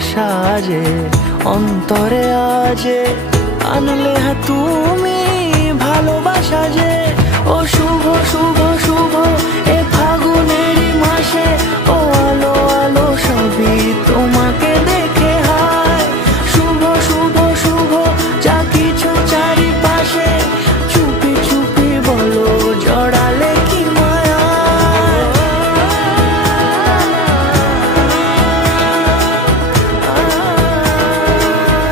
সাজে অন্তরে আজে আনলে তুমি ভালোবাসা যে। ও শুভ শুভ শুভ